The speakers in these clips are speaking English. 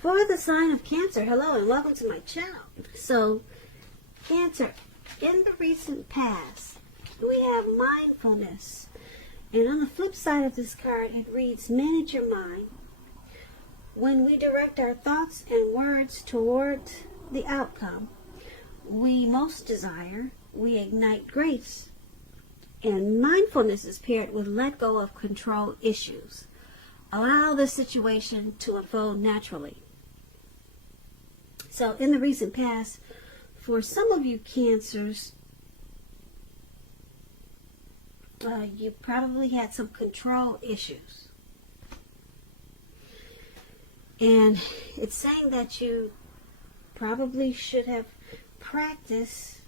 For the sign of Cancer, hello and welcome to my channel. So, Cancer, in the recent past, we have mindfulness. And on the flip side of this card, it reads, manage your mind. When we direct our thoughts and words toward the outcome we most desire, we ignite grace. And mindfulness is paired with let go of control issues. Allow the situation to unfold naturally. So in the recent past, for some of you Cancers, you probably had some control issues. And it's saying that you probably should have practiced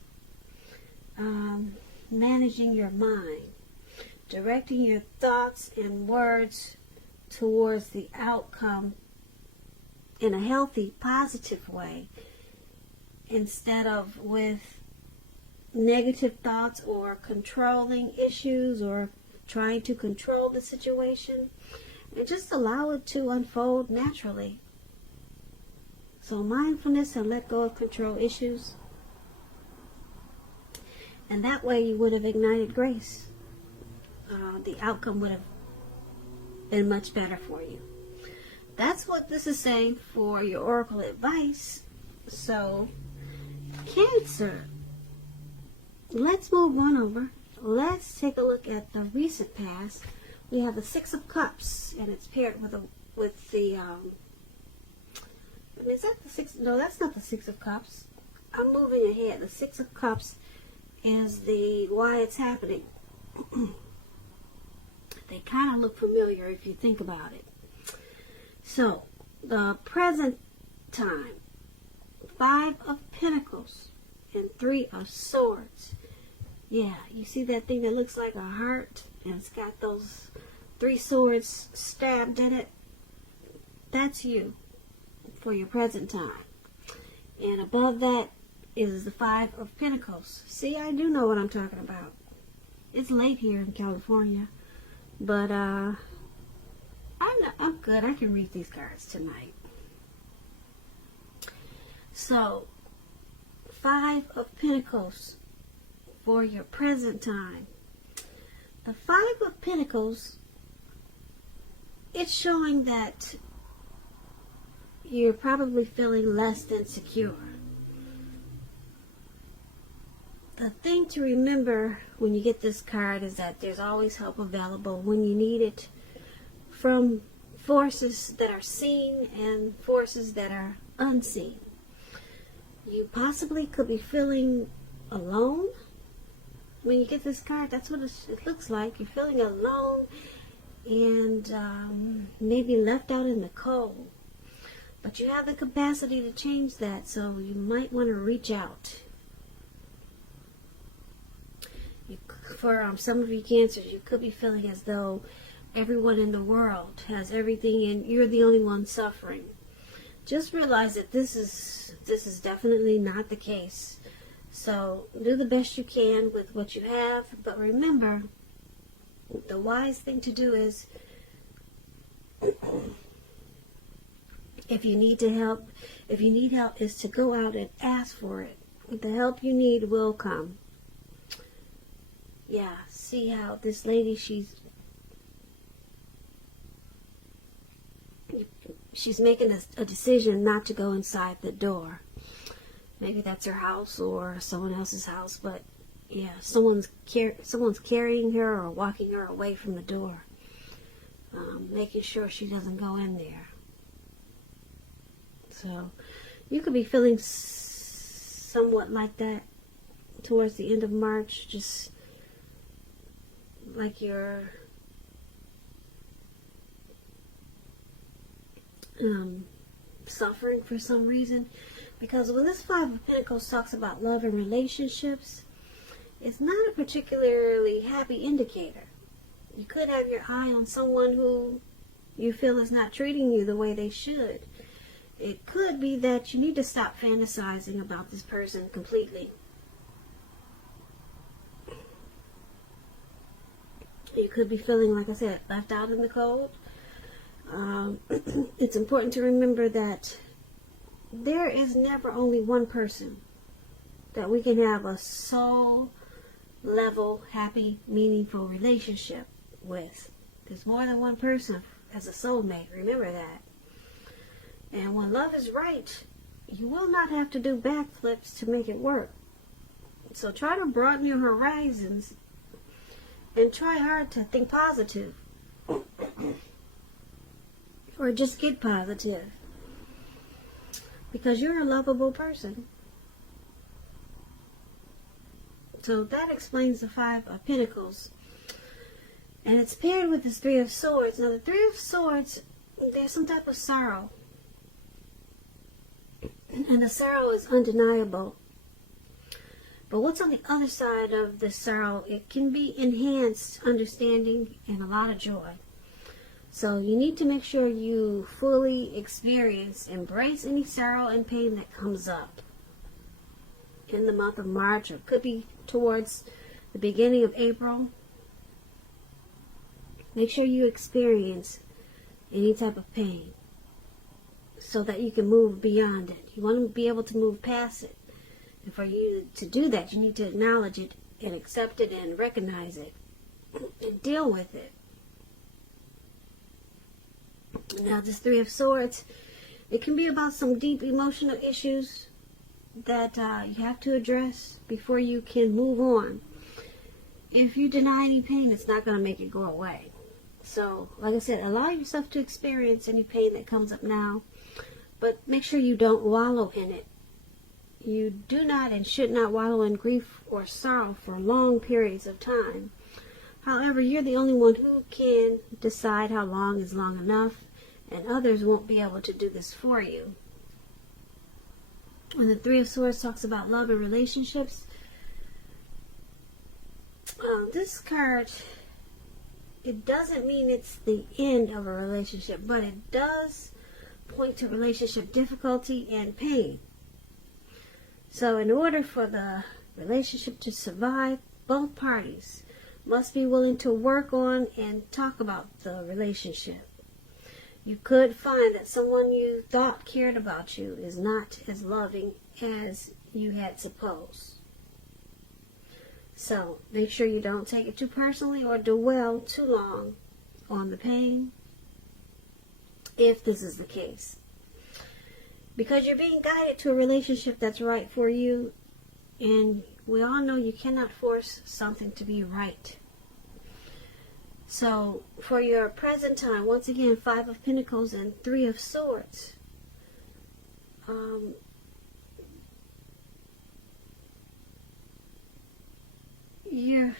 managing your mind, directing your thoughts and words towards the outcome in a healthy, positive way, instead of with negative thoughts or controlling issues or trying to control the situation, and just allow it to unfold naturally. So mindfulness and let go of control issues, and that way you would have ignited grace. The outcome would have been much better for you. That's what this is saying for your oracle advice. So, Cancer, let's move on over. Let's take a look at the recent past. We have the Six of Cups, and it's paired with the is that the Six? No, that's not the Six of Cups. I'm moving ahead. The Six of Cups is the why it's happening. They kind of look familiar if you think about it. So, the present time, Five of Pentacles and Three of Swords. Yeah, you see that thing that looks like a heart and it's got those three swords stabbed in it? That's you for your present time. And above that is the Five of Pentacles. See, I do know what I'm talking about. It's late here in California, but I'm good. I can read these cards tonight. So, Five of Pentacles for your present time. The Five of Pentacles, it's showing that you're probably feeling less than secure. The thing to remember when you get this card is that there's always help available when you need it, from forces that are seen and forces that are unseen. You possibly could be feeling alone. When you get this card, that's what it looks like. You're feeling alone and maybe left out in the cold. But you have the capacity to change that, so you might want to reach out. For some of you Cancers, you could be feeling as though everyone in the world has everything and you're the only one suffering. Just realize that this is definitely not the case. So do the best you can with what you have, but remember, the wise thing to do is, if you need help, is to go out and ask for it. The help you need will come. Yeah, see how this lady, she's making a decision not to go inside the door. Maybe that's her house or someone else's house, but yeah, someone's carrying her or walking her away from the door, making sure she doesn't go in there. So you could be feeling somewhat like that towards the end of March, just like you're suffering for some reason. Because when this Five of Pentacles talks about love and relationships, it's not a particularly happy indicator. You could have your eye on someone who you feel is not treating you the way they should. It could be that you need to stop fantasizing about this person completely. You could be feeling, like I said, left out in the cold. It's important to remember that there is never only one person that we can have a soul level, happy, meaningful relationship with. There's more than one person as a soulmate. Remember that. And when love is right, you will not have to do backflips to make it work. So try to broaden your horizons and try hard to think positive. Or just get positive. Because you're a lovable person. So that explains the Five of Pentacles. And it's paired with this Three of Swords. Now the Three of Swords, there's some type of sorrow. And the sorrow is undeniable. But what's on the other side of the sorrow? It can be enhanced understanding and a lot of joy. So you need to make sure you fully embrace any sorrow and pain that comes up in the month of March, or it could be towards the beginning of April. Make sure you experience any type of pain so that you can move beyond it. You want to be able to move past it. And for you to do that, you need to acknowledge it and accept it and recognize it and deal with it. Now, this Three of Swords, it can be about some deep emotional issues that you have to address before you can move on. If you deny any pain, it's not going to make it go away. So, like I said, allow yourself to experience any pain that comes up now, but make sure you don't wallow in it. You do not and should not wallow in grief or sorrow for long periods of time. However, you're the only one who can decide how long is long enough, and others won't be able to do this for you. When the Three of Swords talks about love and relationships, this card, it doesn't mean it's the end of a relationship, but it does point to relationship difficulty and pain. So in order for the relationship to survive, both parties must be willing to work on and talk about the relationship. You could find that someone you thought cared about you is not as loving as you had supposed. So make sure you don't take it too personally or dwell too long on the pain, if this is the case. Because you're being guided to a relationship that's right for you, and we all know you cannot force something to be right. So, for your present time, once again, Five of Pentacles and Three of Swords. You're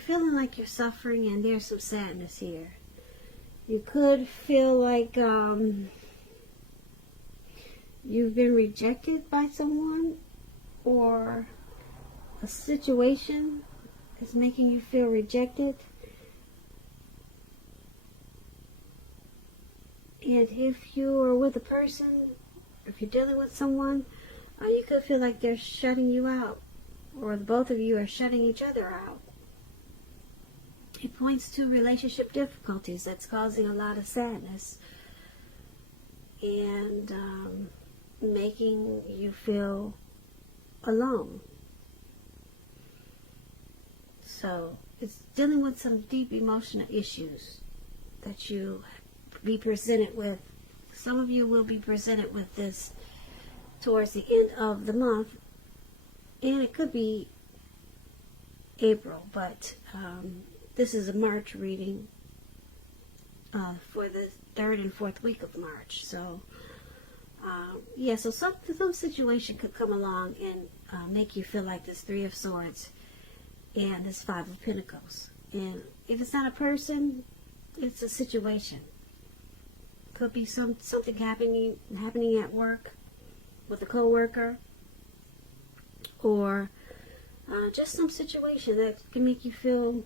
feeling like you're suffering, and there's some sadness here. You could feel like you've been rejected by someone, or a situation is making you feel rejected. And if you are with a person, if you're dealing with someone, you could feel like they're shutting you out, or both of you are shutting each other out. It points to relationship difficulties that's causing a lot of sadness and making you feel alone. So it's dealing with some deep emotional issues that you be presented with. Some of you will be presented with this towards the end of the month, and it could be April, but this is a March reading for the 3rd and 4th week of March. So yeah, so some situation could come along and make you feel like this Three of Swords and this Five of Pentacles. And if it's not a person, it's a situation. Could be something happening at work with a coworker, or just some situation that can make you feel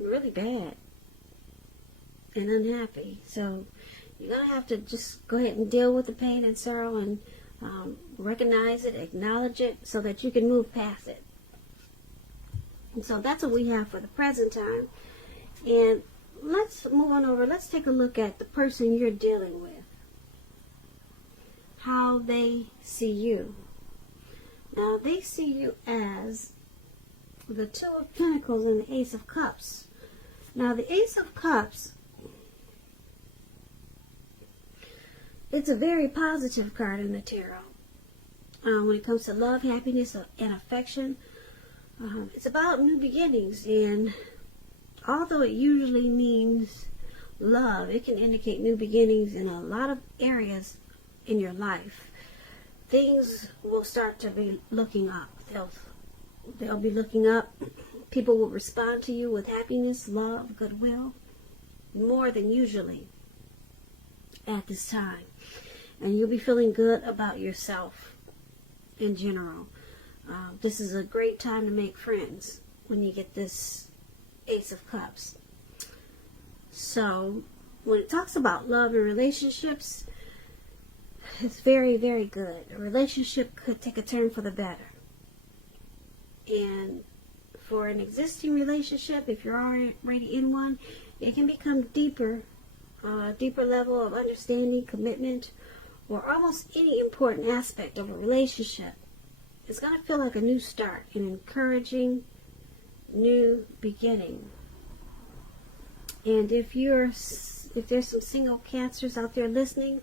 really bad and unhappy. So you're going to have to just go ahead and deal with the pain and sorrow and recognize it, acknowledge it, so that you can move past it. And so that's what we have for the present time. And let's move on over. Let's take a look at the person you're dealing with. How they see you. Now, they see you as the Two of Pentacles and the Ace of Cups. Now, the Ace of Cups, it's a very positive card in the tarot. When it comes to love, happiness, and affection, it's about new beginnings. And although it usually means love, it can indicate new beginnings in a lot of areas in your life. Things will start to be looking up. They'll be looking up. People will respond to you with happiness, love, goodwill, more than usually at this time. And you'll be feeling good about yourself in general. This is a great time to make friends when you get this Ace of Cups. So, when it talks about love and relationships, it's very, very good. A relationship could take a turn for the better. And for an existing relationship, if you're already in one, it can become deeper, deeper level of understanding, commitment, or almost any important aspect of a relationship. It's going to feel like a new start, an encouraging new beginning. And if there's some single Cancers out there listening,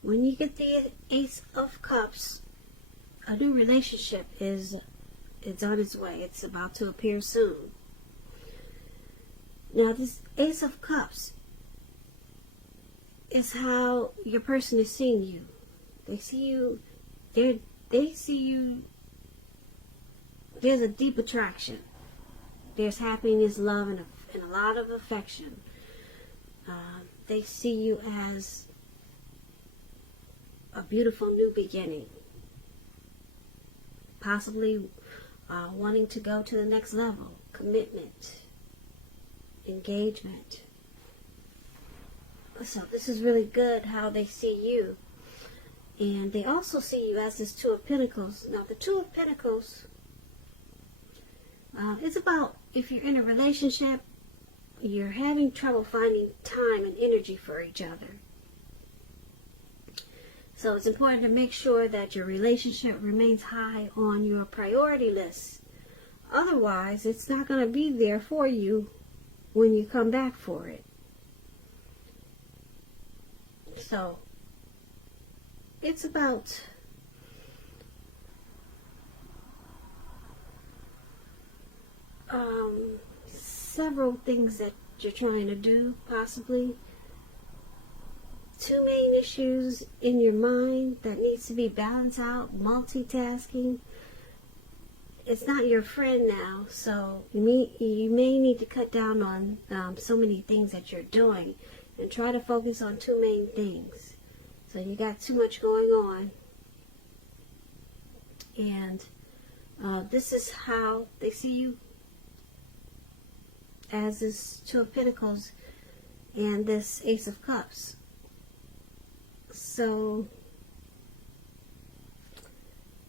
when you get the Ace of Cups, a new relationship it's on its way. It's about to appear soon. Now, this Ace of Cups is how your person is seeing you. They see you. They see you. There's a deep attraction. There's happiness, love, and a lot of affection. They see you as a beautiful new beginning. Possibly wanting to go to the next level. Commitment. Engagement. So this is really good how they see you. And they also see you as this Two of Pentacles. Now, the Two of Pentacles, it's about if you're in a relationship, you're having trouble finding time and energy for each other. So it's important to make sure that your relationship remains high on your priority list. Otherwise, it's not going to be there for you when you come back for it. So, it's about several things that you're trying to do, possibly. Two main issues in your mind that needs to be balanced out, multitasking. It's not your friend now, so you may need to cut down on so many things that you're doing and try to focus on two main things. So you got too much going on. And this is how they see you, as this Two of Pentacles and this Ace of Cups. So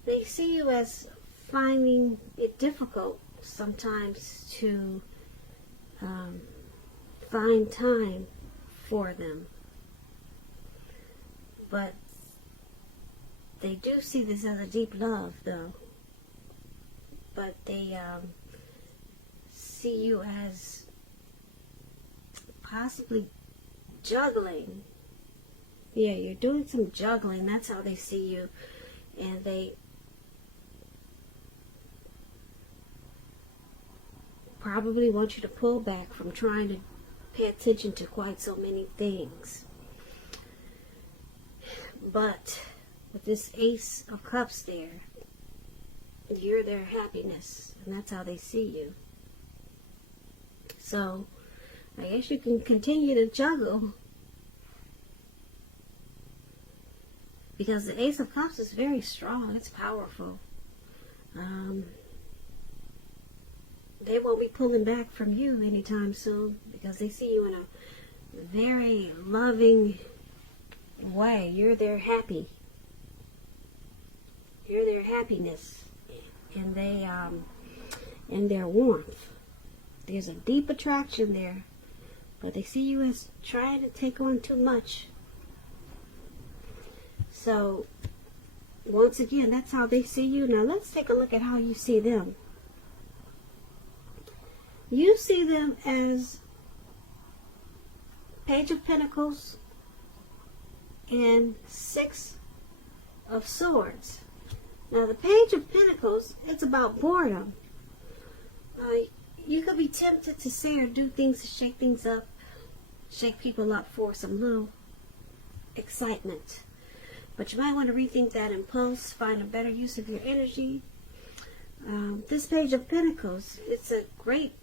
they see you as finding it difficult sometimes to find time for them. But they do see this as a deep love, though. But they see you as possibly juggling. Yeah, you're doing some juggling. That's how they see you. And they probably want you to pull back from trying to pay attention to quite so many things. But with this Ace of Cups there, you're their happiness, and that's how they see you. So, I guess you can continue to juggle, because the Ace of Cups is very strong. It's powerful. They won't be pulling back from you anytime soon, because they see you in a very loving way. You're their happy. You're their happiness, and and their warmth. There's a deep attraction there but they see you as trying to take on too much. So, once again, that's how they see you. Now, let's take a look at how you see them. You see them as Page of Pentacles and Six of Swords. Now, the Page of Pentacles, it's about boredom. You could be tempted to say or do things to shake things up, shake people up for some little excitement. But you might want to rethink that impulse, find a better use of your energy. This Page of Pentacles, it's a great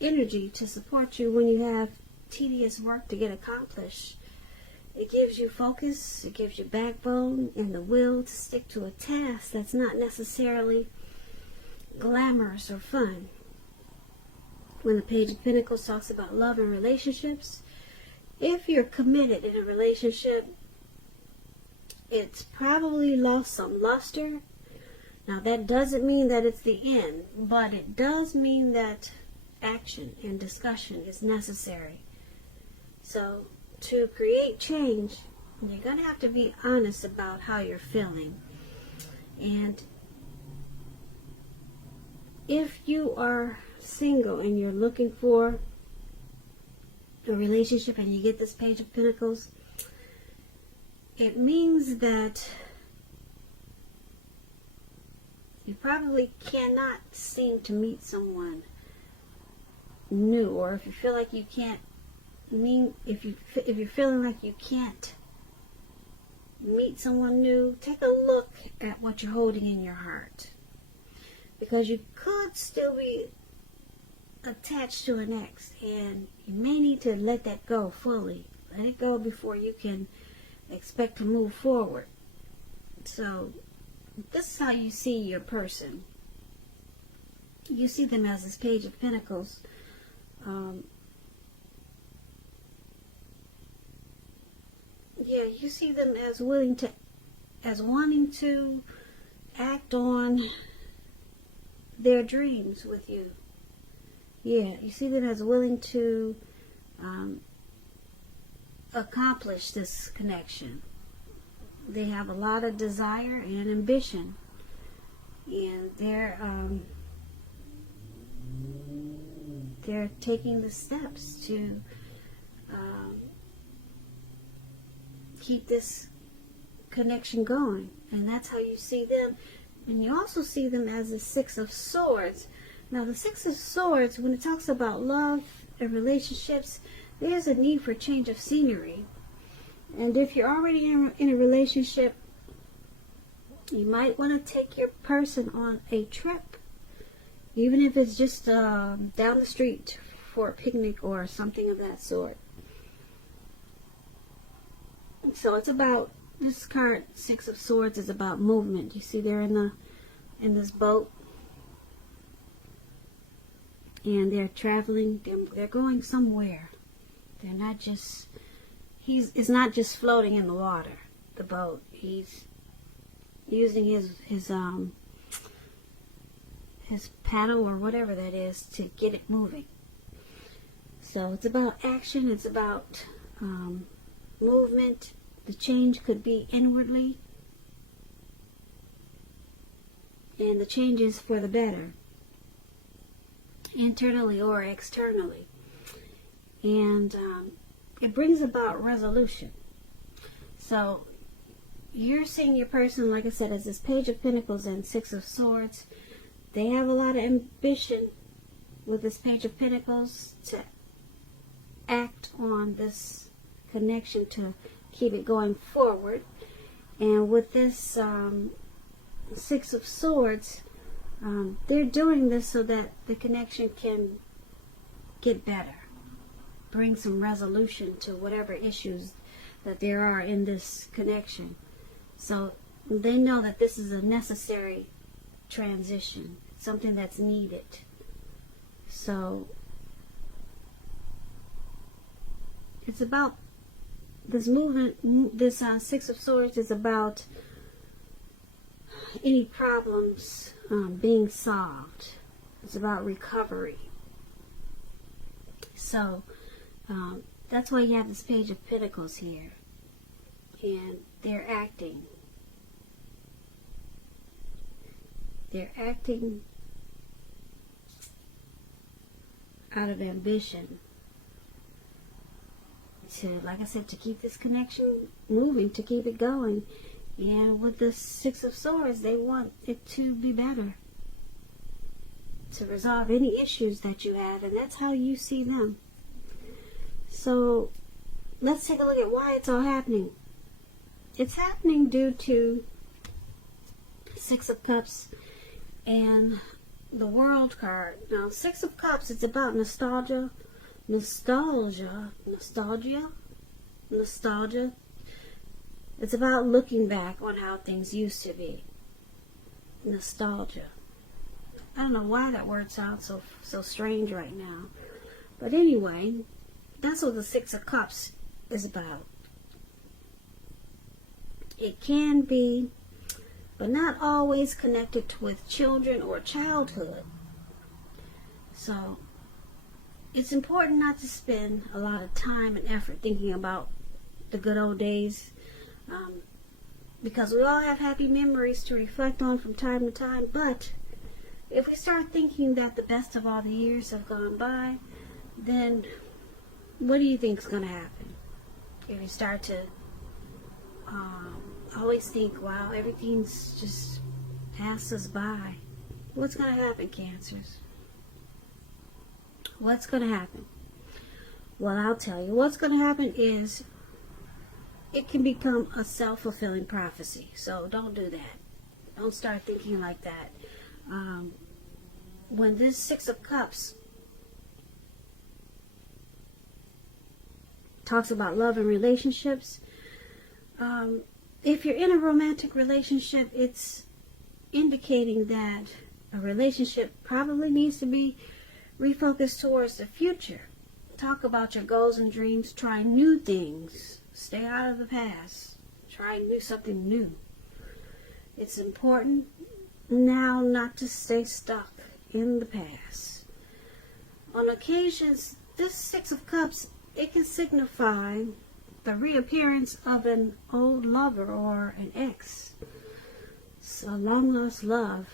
energy to support you when you have tedious work to get accomplished. It gives you focus, it gives you backbone and the will to stick to a task that's not necessarily glamorous or fun. When the Page of Pentacles talks about love and relationships, if you're committed in a relationship, it's probably lost some luster. Now, that doesn't mean that it's the end, but it does mean that action and discussion is necessary. So, to create change, you're going to have to be honest about how you're feeling. And if you are single and you're looking for a relationship and you get this Page of Pentacles, it means that you probably cannot seem to meet someone new, or if you feel like you can't if you're feeling like you can't meet someone new, take a look at what you're holding in your heart, because you could still be attached to an ex, and you may need to let that go fully. Let it go before you can expect to move forward. So this is how you see your person. You see them as this Page of Pentacles. You see them as wanting to act on their dreams with you. Yeah, you see them as willing to accomplish this connection. They have a lot of desire and ambition, and they're taking the steps to keep this connection going. And that's how you see them. And you also see them as the Six of Swords. Now, the Six of Swords, when it talks about love and relationships, there's a need for change of scenery. And if you're already in a relationship, you might want to take your person on a trip, even if it's just down the street for a picnic or something of that sort. So it's about, this card, Six of Swords, is about movement. You see they're in this boat, and they're traveling. They're going somewhere. They're not just, it's not just floating in the water, the boat. He's using his paddle or whatever that is to get it moving. So it's about action. It's about movement. The change could be inwardly, and the change is for the better, internally or externally. And it brings about resolution. So you're seeing your person, like I said, as this Page of Pentacles and Six of Swords. They have a lot of ambition with this Page of Pentacles to act on this connection, to keep it going forward. And with this Six of Swords, they're doing this so that the connection can get better, bring some resolution to whatever issues that there are in this connection. So they know that this is a necessary transition, something that's needed. So it's about this movement. This Six of Swords is about any problems being solved. It's about recovery. So That's why you have this Page of Pentacles here. And they're acting. They're acting out of ambition to, like I said, to keep this connection moving, to keep it going. And with the Six of Swords, they want it to be better, to resolve any issues that you have, and that's how you see them. So let's take a look at why it's all happening. It's happening due to Six of Cups and the World card. Now, Six of Cups, it's about nostalgia. It's about looking back on how things used to be. Nostalgia. I don't know why that word sounds so strange right now. But anyway, that's what the Six of Cups is about. It can be, but not always connected with children or childhood. So, it's important not to spend a lot of time and effort thinking about the good old days, because we all have happy memories to reflect on from time to time. But if we start thinking that the best of all the years have gone by, then what do you think is going to happen? If you start to always think, wow, everything's just passed us by, what's going to happen, Cancers? What's going to happen? Well, I'll tell you. What's going to happen is it can become a self-fulfilling prophecy. So don't do that. Don't start thinking like that. When this Six of Cups talks about love and relationships, if you're in a romantic relationship, it's indicating that a relationship probably needs to be refocused towards the future. Talk about your goals and dreams. Try new things. Stay out of the past. Try something new. It's important now not to stay stuck in the past. On occasions, this Six of Cups, it can signify the reappearance of an old lover or an ex. It's a long-lost love.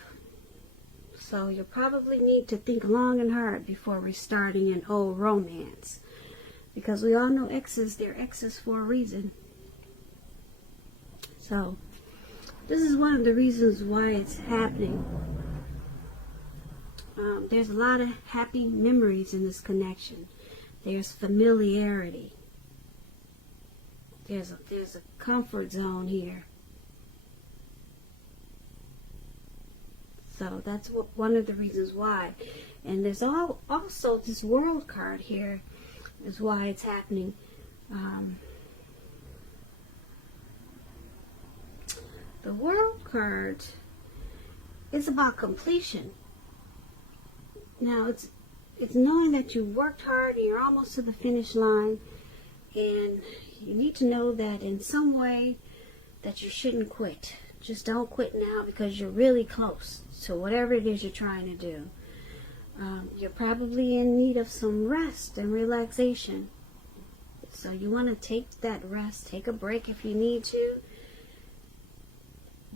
So you probably need to think long and hard before restarting an old romance. Because we all know exes, they're exes for a reason. So, this is one of the reasons why it's happening. There's a lot of happy memories in this connection. There's familiarity. There's a comfort zone here. So that's one of the reasons why. And there's also this World card here is why it's happening. The World card is about completion. Now it's knowing that you worked hard and you're almost to the finish line, and you need to know that in some way that you shouldn't quit. Just don't quit now, because you're really close to whatever it is you're trying to do. You're probably in need of some rest and relaxation. So you want to take that rest, take a break if you need to,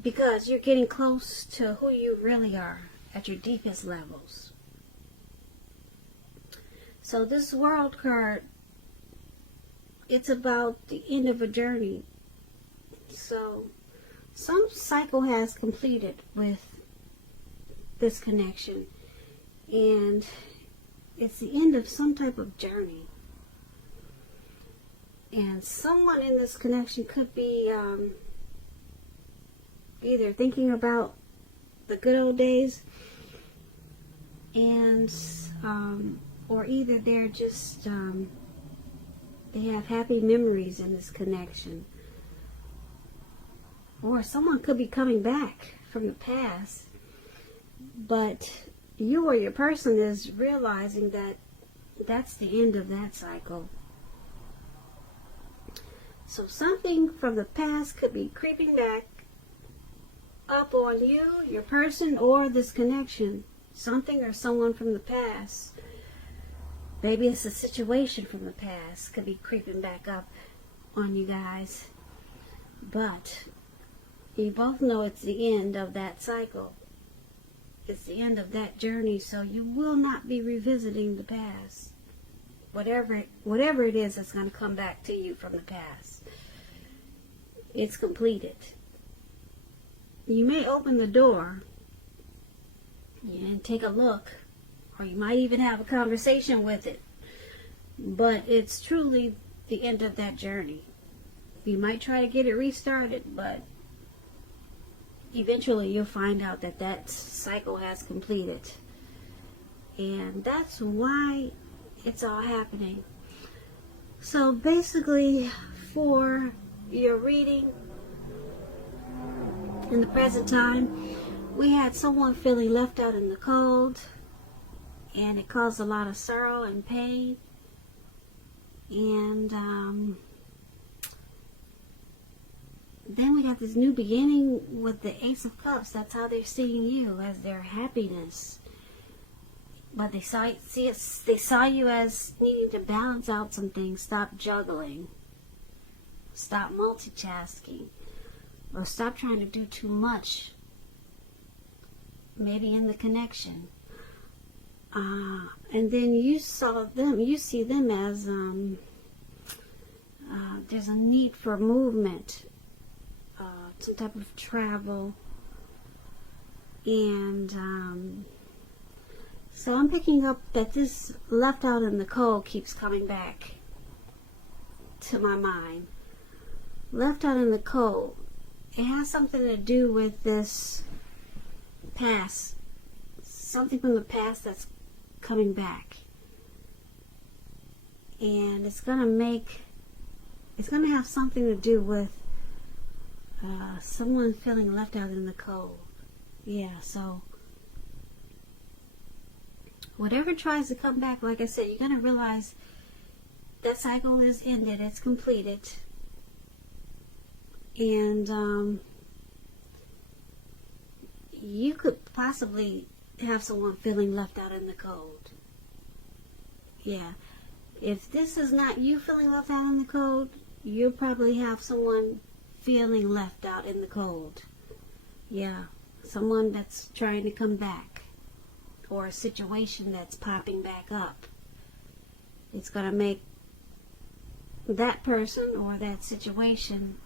because you're getting close to who you really are at your deepest levels. So this World card, it's about the end of a journey. So some cycle has completed with this connection, and it's the end of some type of journey. And someone in this connection could be either thinking about the good old days, and or either they're just they have happy memories in this connection. Or someone could be coming back from the past, but you or your person is realizing that that's the end of that cycle. So something from the past could be creeping back up on you, your person, or this connection. Something or someone from the past maybe it's a situation from the past could be creeping back up on you guys. But you both know it's the end of that cycle. It's the end of that journey, so you will not be revisiting the past. Whatever it is that's going to come back to you from the past. It's completed. You may open the door and take a look, or you might even have a conversation with it, but it's truly the end of that journey. You might try to get it restarted, but eventually you'll find out that that cycle has completed. And that's why it's all happening. So basically, for your reading in the present time, we had someone feeling left out in the cold, and it caused a lot of sorrow and pain. And then we have this new beginning with the Ace of Cups. That's how they're seeing you, as their happiness. But they saw you as needing to balance out some things. Stop juggling. Stop multitasking. Or stop trying to do too much. Maybe in the connection. And then you see them as there's a need for movement. Some type of travel. And so I'm picking up that this left out in the cold keeps coming back to my mind. Left out in the cold. It has something to do with this past. Something from the past that's coming back. And it's going to have something to do with someone feeling left out in the cold. Yeah, so whatever tries to come back, like I said, you're going to realize that cycle is ended. It's completed. And you could possibly have someone feeling left out in the cold. Yeah. If this is not you feeling left out in the cold, you'll probably have someone feeling left out in the cold. Yeah. Someone that's trying to come back. Or a situation that's popping back up. It's going to make that person or that situation